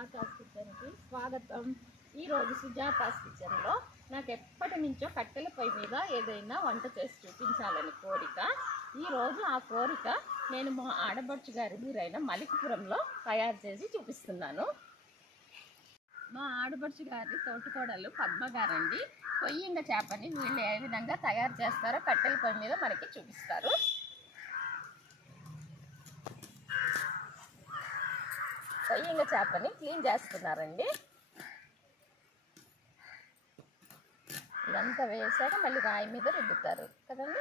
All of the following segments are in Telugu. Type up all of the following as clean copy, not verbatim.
సుజాతాస్ కిచెన్కి స్వాగతం. ఈరోజు సుజాతాస్ కిచెన్లో నాకు ఎప్పటి నుంచో కట్టెల పొయ్యి మీద ఏదైనా వంట చేసి చూపించాలని కోరిక. ఈరోజు ఆ కోరిక నేను మా ఆడబడుచు గారి ఊరైన మలికిపురంలో తయారు చేసి చూపిస్తున్నాను. మా ఆడబడుచు గారి తోటికోడలు పద్మ గారండి. కొయ్యింగ చేపని వీళ్ళు ఏ విధంగా తయారు చేస్తారో కట్టెల పొయ్యి మీద మనకి చూపిస్తారు. కొయ్యింగ చేపని క్లీన్ చేస్తున్నారండి. ఇదంతా వేసాక మళ్ళీ రాయి మీద రుద్దుతారు కదండి.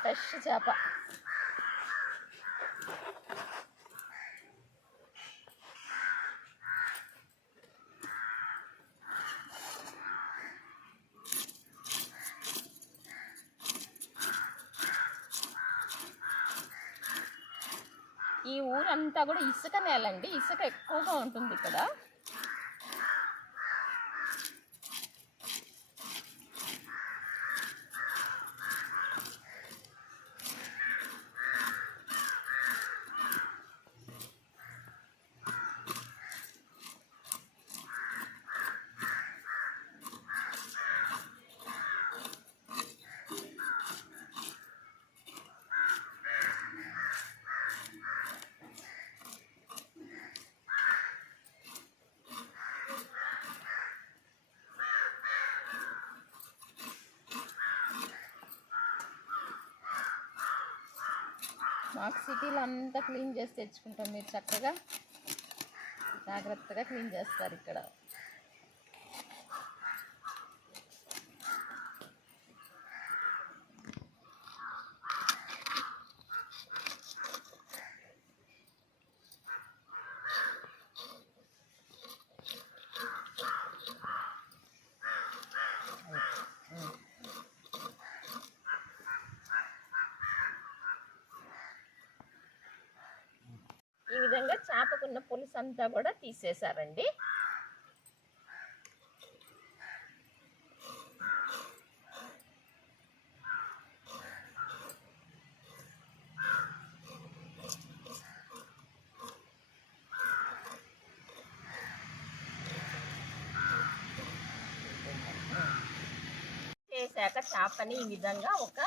ఫ్రెష్ చేప. ఈ ఊరంతా కూడా ఇసుక నేలండి, ఇసుక ఎక్కువగా ఉంటుంది ఇక్కడ. మాకు సిటీలో అంతా క్లీన్ చేసి తెచ్చుకుంటాం. మీరు చక్కగా జాగ్రత్తగా క్లీన్ చేస్తారు ఇక్కడ. ఈ విధంగా చేపకున్న పులుసు అంతా కూడా తీసేశారండి. చేశాక చేపని ఈ విధంగా ఒక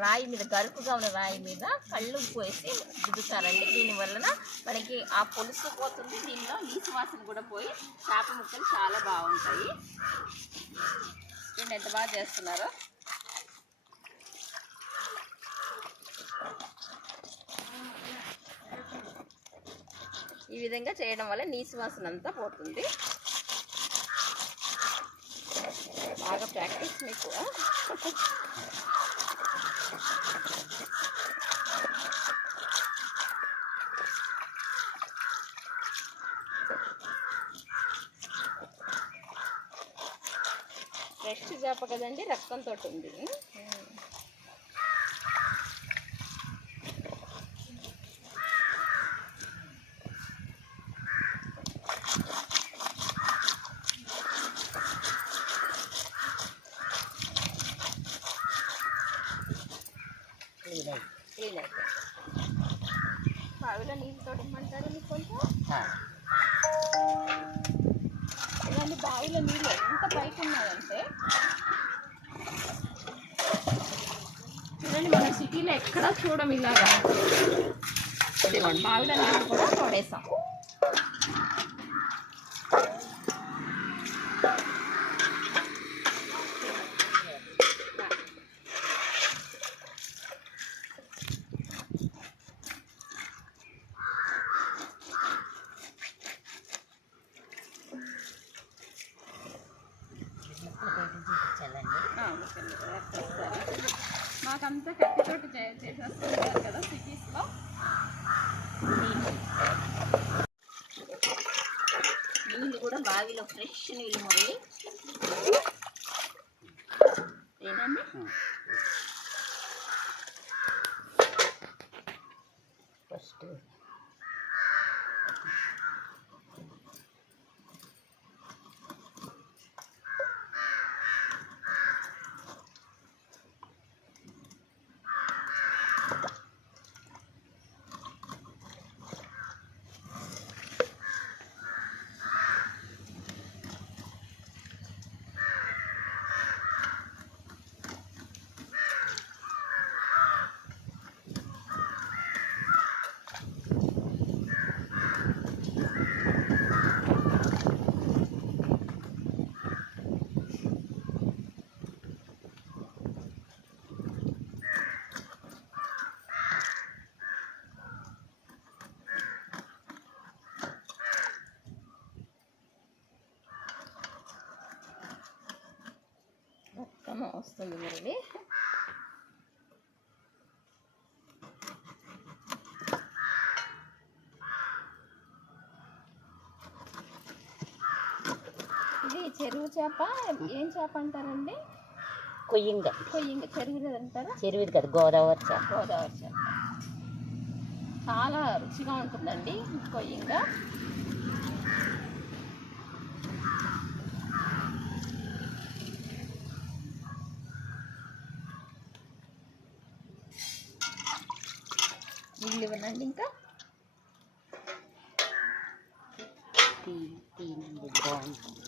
రాయి మీద, గరుకుగా ఉన్న రాయి మీద కళ్ళు వేసి రుద్దుతారండి. దీనివలన మనకి ఆ పులుసు పోతుంది, దీనిలో నీసు వాసన కూడా పోయి చేప ముక్కలు చాలా బాగుంటాయి. దీన్ని ఎంత బాగా చేస్తున్నారో. ఈ విధంగా చేయడం వల్ల నీసు వాసన అంతా పోతుంది. బాగా ప్రాక్టీస్ మీకు. ఫ్రెష్ చేప కదండి, రక్తంతో ఉంది. క్లీన్ అయిపోయింది. బావిలో నీళ్ళు తోడమంటారు మీకు కొంచెం. ఇలాంటి బావిలో నీళ్ళు ఎంత పైకి ఉన్నాయంటే చూడండి, మన సిటీలో ఎక్కడ చూడం ఇలాగా. బావిలో నీళ్ళు కూడా తోడేసాం. మాకంతా కట్టితోటి చేసేస్తున్నారు కదా సిటీస్లో. నీళ్ళు కూడా బావిలో ఫ్రెష్ నీళ్ళు మొదలు ఏనండి. ఫస్ట్ వస్తుంది మురళి. ఇది చెరువు చేప, ఏం చేప అంటారండి? కొయ్యింగ. కొయ్యింగ చెరువు అంటారా? చెరువుది కదా, గోదావరి చేప. గోదావరి చేప చాలా రుచిగా ఉంటుందండి కొయ్యింగ. నీళ్ళు ఇవ్వనండి ఇంకా. బాగుంటుంది.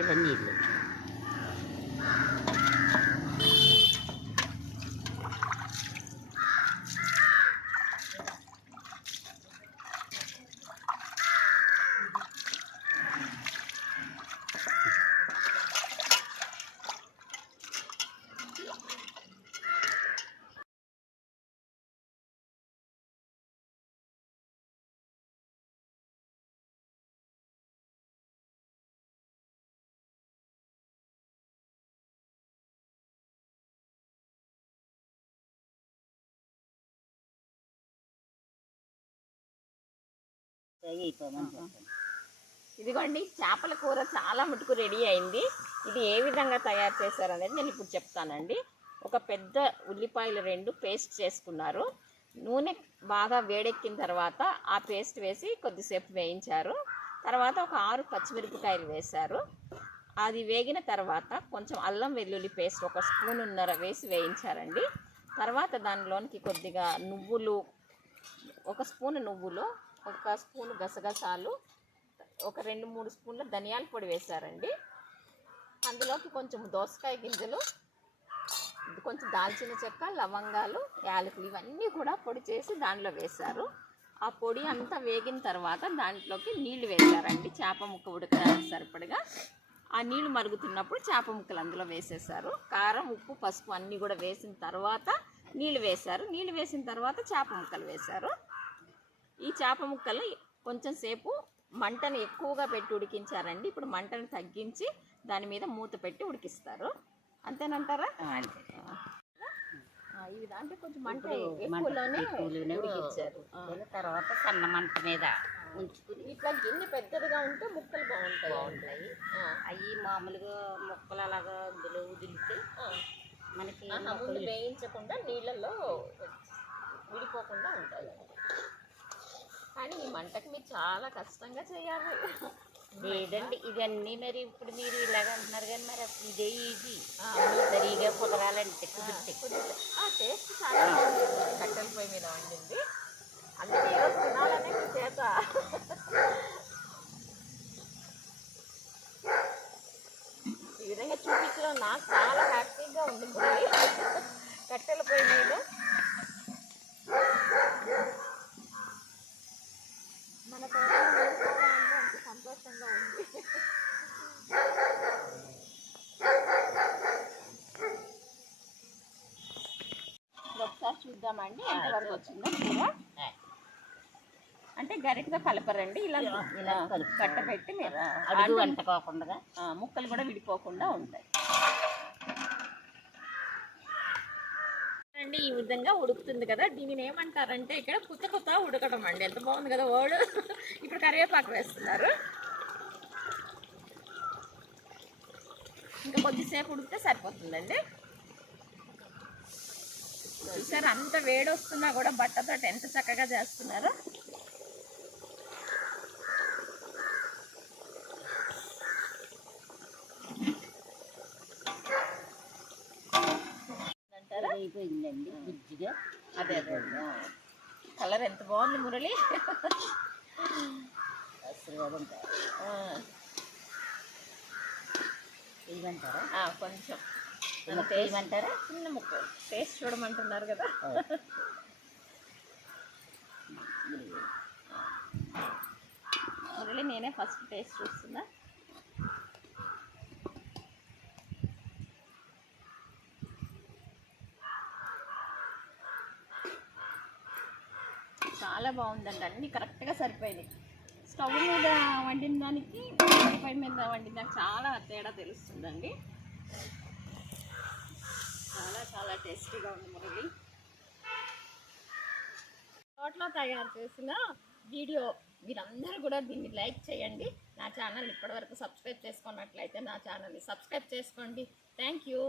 ఇలా నీళ్ళు ఇదిగోండి చేపల కూర చాలా మటుకు రెడీ అయింది. ఇది ఏ విధంగా తయారు చేశారనేది నేను ఇప్పుడు చెప్తానండి. ఒక పెద్ద ఉల్లిపాయలు 2 పేస్ట్ చేసుకున్నారు. నూనె బాగా వేడెక్కిన తర్వాత ఆ పేస్ట్ వేసి కొద్దిసేపు వేయించారు. తర్వాత ఒక 6 పచ్చిమిరపకాయలు వేశారు. అది వేగిన తర్వాత కొంచెం అల్లం వెల్లుల్లి పేస్ట్ 1 స్పూనున్నర వేసి వేయించారండి. తర్వాత దానిలోనికి కొద్దిగా నువ్వులు, 1 స్పూను నువ్వులు, 1 స్పూను గసగసాలు, ఒక 2-3 స్పూన్ల ధనియాల పొడి వేశారండి. అందులోకి కొంచెం దోసకాయ గింజలు, కొంచెం దాల్చిన చెక్క, లవంగాలు, యాలకులు ఇవన్నీ కూడా పొడి చేసి దాంట్లో వేశారు. ఆ పొడి అంతా వేగిన తర్వాత దాంట్లోకి నీళ్లు వేశారండి, చేప ముక్క ఉడకడానికి సరిపడగా. ఆ నీళ్లు మరుగుతున్నప్పుడు చేప ముక్కలు అందులో వేసేసారు. కారం, ఉప్పు, పసుపు అన్నీ కూడా వేసిన తర్వాత నీళ్లు వేశారు. నీళ్లు వేసిన తర్వాత చేప ముక్కలు వేశారు. ఈ చేప ముక్కలు కొంచెం సేపు మంటను ఎక్కువగా పెట్టి ఉడికించారండి. ఇప్పుడు మంటను తగ్గించి దాని మీద మూత పెట్టి ఉడికిస్తారు. అంతేనంటారా? ఈ దాంట్లో కొంచెం మంట ఎక్కువలోనే ఉడికించారు. తర్వాత సన్న మంట మీద ఉంచుకుని ఇట్లా గిన్నె పెద్దదిగా ఉంటే ముక్కలు బాగుంటాయి. అవి మామూలుగా ముక్కలు అలాగా అందులో వదిలితే మనకి ముందు వేయించకుండా నీళ్ళల్లో విడిపోకుండా ఉంటాయి. కానీ ఈ మంటకి మీరు చాలా కష్టంగా చేయాలి. లేదండి, ఇవన్నీ మరి ఇప్పుడు మీరు ఇలాగ అంటున్నారు కానీ మరి అసలు ఇదే ఈజీ. సరిగా కుదరాలంటే కుదిరితే టేస్ట్ చాలా బాగుంటుంది. కట్టెల పొయ్యి మీద వండింది అందుకే ఈరోజు తినాలనే మీ చేత. ఈ విధంగా చూపించడం నాకు చాలా హ్యాపీగా ఉంది. కట్టెల పొయ్యి మీద మన తోటలో అంత సంతోషంగా ఉంది. ఒకసారి చూద్దామండి ఎంతవరకు వచ్చిందో కూర. అంటే గరిటతో కలపరండి, ఇలా ఇలా కట్ట పెట్టి మీరు అడుగు అంటుకోకుండా ముక్కలు కూడా విడిపోకుండా ఉంటాయి అండి. ఈ విధంగా ఉడుకుతుంది కదా, దీనిని ఏమంటారంటే ఇక్కడ కుత్త ఉడకడం అండి. ఎంత బాగుంది కదా ఓడు. ఇప్పుడు కరివేపాకు వేస్తున్నారు. ఇంకా కొద్దిసేపు ఉడికితే సరిపోతుందండి. చూసారు అంత వేడి వస్తున్నా కూడా బట్టతో ఎంత చక్కగా చేస్తున్నారు. అయిపోయిందండి గుజ్జుగా. అదే అదే కలర్ ఎంత బాగుంది మురళి. ఇవ్వంటారా? కొంచెం ఇవ్వమంటారా? చిన్న ముక్క టేస్ట్ చూడమంటున్నారు కదా. మురళి నేనే ఫస్ట్ టేస్ట్ చూస్తున్నా. చాలా బాగుందండి, అన్నీ కరెక్ట్గా సరిపోయినాయి. స్టవ్ మీద వండిన దానికి పొయ్యి మీద వండిన దానికి చాలా తేడా తెలుస్తుందండి. చాలా చాలా టేస్టీగా ఉంది మురళి. తోటలో తయారు చేసిన వీడియో మీరందరూ కూడా దీన్ని లైక్ చేయండి. నా ఛానల్ ఇప్పటివరకు సబ్స్క్రైబ్ చేసుకున్నట్లయితే నా ఛానల్ని సబ్స్క్రైబ్ చేసుకోండి. Thank you.